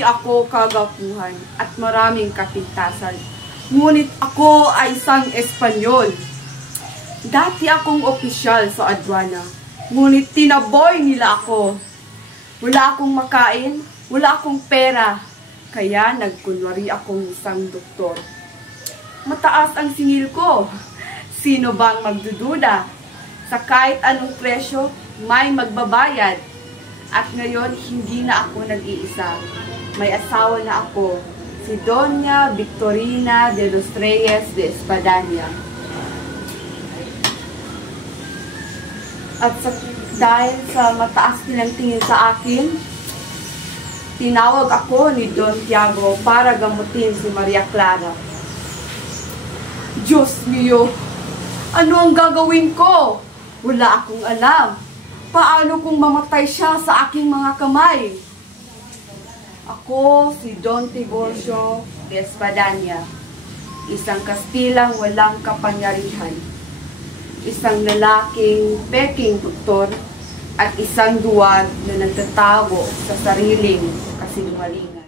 Hindi ako kagapuhan at maraming kapintasan. Ngunit ako ay isang Espanyol. Dati akong opisyal sa adwana. Ngunit tinaboy nila ako. Wala akong makain, wala akong pera. Kaya nagkunwari akong isang doktor. Mataas ang singil ko. Sino bang magdududa? Sa kahit anong presyo, may magbabayad. At ngayon, hindi na ako nag-iisa. May asawa na ako, si Doña Victorina de los Reyes de Espadaña. At dahil sa mataas nilang tingin sa akin, tinawag ako ni Don Tiago para gamutin si Maria Clara. Diyos mio, ano ang gagawin ko? Wala akong alam. Paano kung mamatay siya sa aking mga kamay? Ako si Don Tiburcio de Espadaña, isang Kastilang walang kapangyarihan, isang lalaking peking doktor at isang duwag na nagtatago sa sariling kasinungalingan.